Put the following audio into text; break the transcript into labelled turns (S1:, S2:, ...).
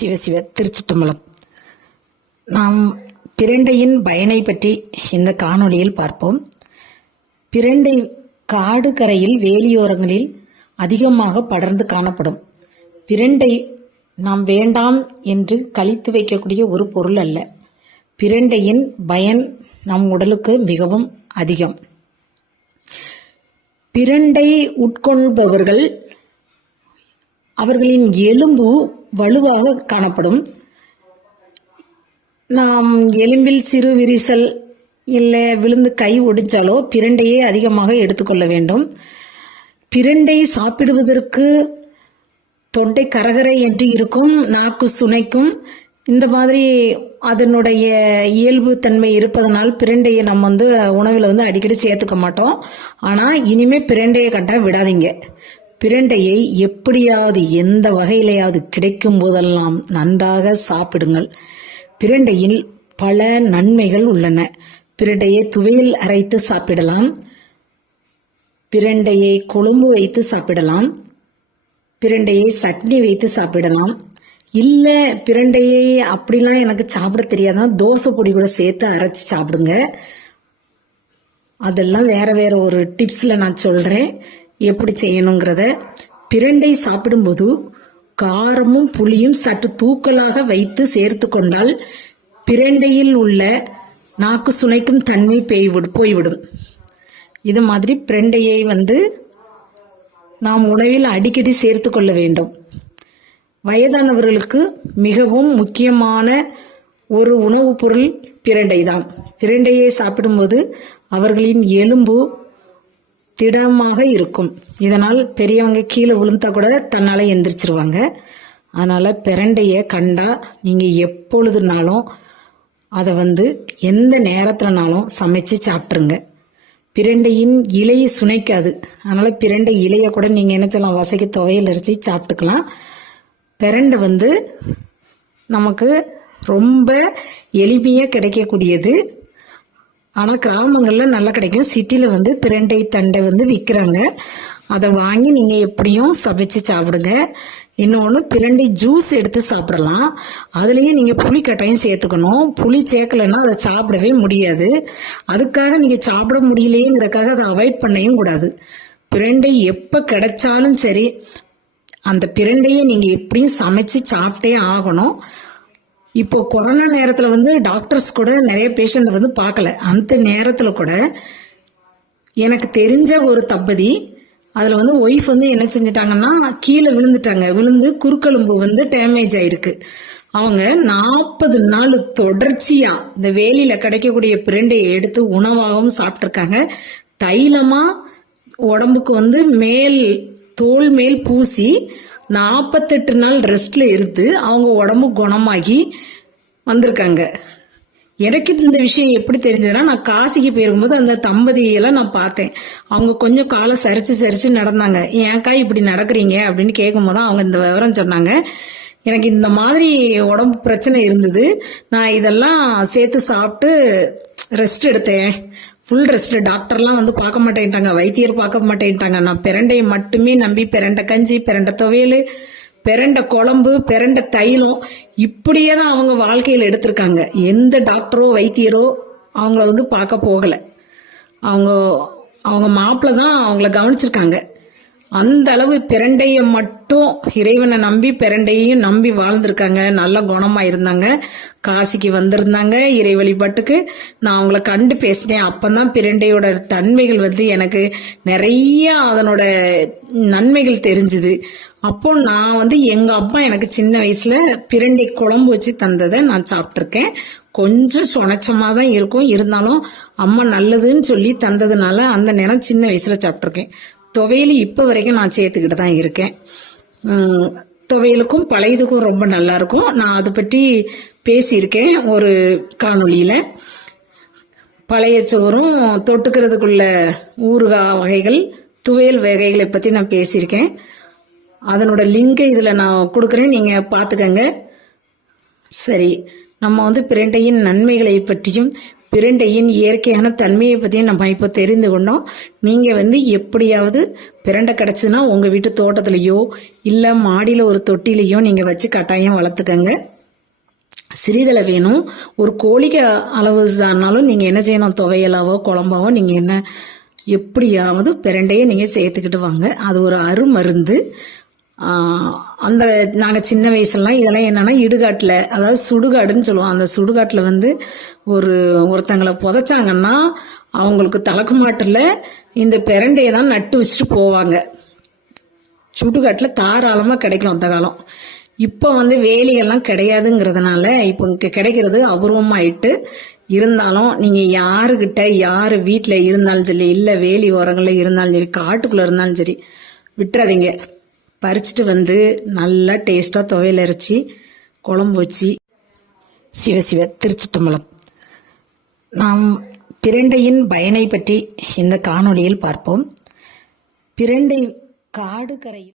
S1: சிவசிவ திருச்சிட்டம்பலம் நாம் பிரண்டையின் பயனை பற்றி இந்த காணொளியில் பார்ப்போம். பிரண்டை காடு கரையில் வேலியோரங்களில் அதிகமாக படர்ந்து காணப்படும். பிரண்டை நாம் வேண்டாம் என்று கழித்து வைக்கக்கூடிய ஒரு பொருள் அல்ல. பிரண்டையின் பயன் நம் உடலுக்கு மிகவும் அதிகம். பிரண்டை உட்கொள்பவர்கள் அவர்களின் எலும்பு வலுவாக காணப்படும். நாம் எலும்பில் சிறு விரிசல் இல்லை விழுந்து கை ஒடிச்சாலோ பிரண்டையே அதிகமாக எடுத்துக்கொள்ள வேண்டும். பிரண்டை சாப்பிடுவதற்கு தொண்டை கரகரை என்று இருக்கும் நாக்கு சுனைக்கும். இந்த மாதிரி அதனுடைய இயல்பு தன்மை இருப்பதனால் பிரண்டையை நம்ம வந்து உணவில் வந்து அடிக்கடி சேர்த்துக்க மாட்டோம். ஆனால் இனிமே பிரண்டையை கண்டா விடாதீங்க. பிரண்டையை எப்படியாவது எந்த வகையிலையாவது கிடைக்கும் போதெல்லாம் நன்றாக சாப்பிடுங்கள். பிரண்டையில் பல நன்மைகள் உள்ளன. பிரண்டையை துவையில் அரைத்து சாப்பிடலாம். பிரண்டையை கொழும்பு வைத்து சாப்பிடலாம். பிரண்டையை சட்னி வைத்து சாப்பிடலாம். இல்லை பிரண்டையை அப்படிலாம் எனக்கு சாப்பிட தெரியாதான் தோசை பொடி கூட சேர்த்து அரைச்சி சாப்பிடுங்க. அதெல்லாம் வேற வேற ஒரு டிப்ஸில் நான் சொல்கிறேன் எப்படி செய்யணுங்கிறத பிரண்டை சாப்பிடும்போது காரமும் புளியும் சற்று தூக்கலாக வைத்து சேர்த்து கொண்டால் பிரண்டையில் உள்ள நாக்கு சுனைக்கும் தன்மை பெய்விடு போய்விடும். இது மாதிரி பிரண்டையை வந்து நாம் உணவில் அடிக்கடி சேர்த்து கொள்ள வேண்டும். வயதானவர்களுக்கு மிகவும் முக்கியமான ஒரு உணவுப் பொருள் பிரண்டை தான். பிரண்டையை சாப்பிடும்போது அவர்களின் எலும்பு திடமாக இருக்கும். இதனால் பெரியவங்க கீழே விழுந்தா கூட தன்னால் எந்திரிச்சிருவாங்க. அதனால் பிரண்டையை கண்டா நீங்கள் எப்பொழுதுனாலும் அதை வந்து எந்த நேரத்துலனாலும் சமைச்சு சாப்பிட்ருங்க பிரண்டையின் இலையை சுனைக்காது. அதனால் பிரண்டை இலையை கூட நீங்கள் என்ன செய்யலாம் வசக்கி துவையல் அரிசி சாப்பிட்டுக்கலாம். பிரண்டை வந்து நமக்கு ரொம்ப எளிமையாக கிடைக்கக்கூடியது. ஆனால் கிராமங்களில் நல்லா கிடைக்கும். சிட்டியில் வந்து பிரண்டை தண்டை வந்து விற்கிறாங்க அதை வாங்கி நீங்கள் எப்படியும் சமைச்சு சாப்பிடுங்க. இன்னொன்று பிரண்டை ஜூஸ் எடுத்து சாப்பிடலாம். அதுலேயும் நீங்கள் புளி கட்டாயம் சேர்த்துக்கணும். புளி சேர்க்கலைன்னா அதை சாப்பிடவே முடியாது. அதுக்காக நீங்கள் சாப்பிட முடியலையேங்கிறக்காக அதை அவாய்ட் பண்ணவும் கூடாது. பிரண்டை எப்போ கிடைச்சாலும் சரி அந்த பிரண்டையை நீங்கள் எப்படியும் சமைச்சு சாப்பிட்டே ஆகணும். இப்போ கொரோனா நேரத்தில் வந்து டாக்டர்ஸ் கூட நிறைய பேஷண்ட் வந்து பார்க்கல. அந்த நேரத்தில் கூட எனக்கு தெரிஞ்ச ஒரு தம்பதி அதில் வந்து ஒய்ஃப் வந்து என்ன செஞ்சிட்டாங்கன்னா கீழே விழுந்துட்டாங்க. விழுந்து குறுக்கெலும்பு வந்து டேமேஜ் ஆயிருக்கு. அவங்க நாற்பது நாள் தொடர்ச்சியாக இந்த வேலியில் கிடைக்கக்கூடிய பிரண்டையை எடுத்து உணவாகவும் சாப்பிட்ருக்காங்க தைலமாக உடம்புக்கு வந்து மேல் தோல் மேல் பூசி நாற்பத்தெட்டு நாள் ரெஸ்ட்ல இருந்து அவங்க உடம்பு குணமாகி வந்திருக்காங்க. எனக்கு இந்த விஷயம் எப்படி தெரிஞ்சதுன்னா நான் காசிக்கு போயிருக்கும்போது அந்த தம்பதியெல்லாம் நான் பார்த்தேன். அவங்க கொஞ்சம் காலை சரிச்சு சரிச்சு நடந்தாங்க. ஏன்க்கா இப்படி நடக்கிறீங்க? அப்படின்னு கேட்கும்போது அவங்க இந்த விவரம் சொன்னாங்க. எனக்கு இந்த மாதிரி உடம்பு பிரச்சனை இருந்தது. நான் இதெல்லாம் சேர்த்து சாப்பிட்டு ரெஸ்ட் எடுத்தேன். ஃபுல் ரெஸ்ட் டாக்டர்லாம் வந்து பார்க்க மாட்டேன்ட்டாங்க. வைத்தியர் பார்க்க மாட்டேன்ட்டாங்க. நான் பிரண்டையை மட்டுமே நம்பி பிரண்டை கஞ்சி பிரண்டை துவையல் பிரண்ட குழம்பு பிரண்ட தைலம் இப்படியே தான் அவங்க வாழ்க்கையில் எடுத்திருக்காங்க. எந்த டாக்டரோ வைத்தியரோ அவங்கள வந்து பார்க்க போகலை. அவங்க அவங்க மாப்பிள்ள தான் அவங்கள கவனிச்சிருக்காங்க. அந்த அளவு பிரண்டைய மட்டும் இறைவனை நம்பி பிரண்டையையும் நம்பி வாழ்ந்திருக்காங்க. நல்ல குணமா இருந்தாங்க. காசிக்கு வந்திருந்தாங்க இறை வழிபாட்டுக்கு. நான் அவங்கள கண்டு பேசினேன். அப்பதான் பிரண்டையோட தன்மைகள் வந்து எனக்கு நிறைய அதனோட நன்மைகள் தெரிஞ்சுது. அப்போ நான் வந்து எங்க அப்பா எனக்கு சின்ன வயசுல பிரண்டை குழம்பு வச்சு தந்ததை நான் சாப்பிட்ருக்கேன் கொஞ்சம் சுணச்சமா தான் இருக்கும். இருந்தாலும் அம்மா நல்லதுன்னு சொல்லி தந்ததுனால அந்த நேரம் சின்ன வயசுல சாப்பிட்ருக்கேன் துவையல் இப்போ வரைக்கும் நான் சேர்த்துக்கிட்டு தான் இருக்கேன். துவையலுக்கும் பழையதுக்கும் ரொம்ப நல்லா இருக்கும். நான் அதை பற்றி பேசியிருக்கேன் ஒரு காணொளியில. பழைய சோறும் தொட்டுக்கிறதுக்குள்ள ஊறுகாய் வகைகள் துவையல் வகைகளை பற்றி நான் பேசியிருக்கேன். அதனோட லிங்கை இதில் நான் கொடுக்குறேன். நீங்கள் பார்த்துக்கங்க. சரி நம்ம வந்து பிரண்டையின் நன்மைகளை பற்றியும் பிரண்டையின் இயற்கையான தன்மையை பற்றி நம்ம இப்போ தெரிந்து கொண்டோம். நீங்கள் வந்து எப்படியாவது பிரண்டை கிடச்சிதுன்னா உங்கள் வீட்டு தோட்டத்துலேயோ இல்லை மாடியில் ஒரு தொட்டிலையோ நீங்கள் வச்சு கட்டாயம் வளர்த்துக்கங்க. சிறிதளை வேணும். ஒரு கோழிக்கு அளவு ஆனாலும் நீங்கள் என்ன செய்யணும்? துவையலாவோ குழம்பாவோ நீங்கள் என்ன எப்படியாவது பிரண்டையை நீங்கள் சேர்த்துக்கிட்டு வாங்க. அது ஒரு அருமருந்து. அந்த நாங்கள் சின்ன வயசுலலாம் இதெல்லாம் என்னன்னா இடுகாட்டில் அதாவது சுடுகாடுன்னு சொல்லுவோம். அந்த சுடுகாட்டில் வந்து ஒரு ஒருத்தங்களை புதைச்சாங்கன்னா அவங்களுக்கு தலக்கு மாட்டில் இந்த பிரண்டையை தான் நட்டு வச்சுட்டு போவாங்க. சுடுகாட்டில் தாராளமாக கிடைக்கும் அந்த காலம். இப்போ வந்து வேலிகள்லாம் கிடையாதுங்கிறதுனால இப்போ கிடைக்கிறது அபூர்வமாயிட்டு இருந்தாலும் நீங்கள் யாருக்கிட்ட யார் வீட்டில் இருந்தாலும் சரி இல்லை வேலி ஓரங்களில் இருந்தாலும் சரி காட்டுக்குள்ளே இருந்தாலும் சரி விட்டுறாதீங்க. பறிச்சுட்டு வந்து நல்லா டேஸ்ட்டாக துவையல் அரைச்சி குழம்பு வச்சு சிவ சிவ திருச்சிட்டம்பலம் நாம் பிரண்டையின் பயனை பற்றி இந்த காணொளியில் பார்ப்போம். பிரண்டை காடு கரையில்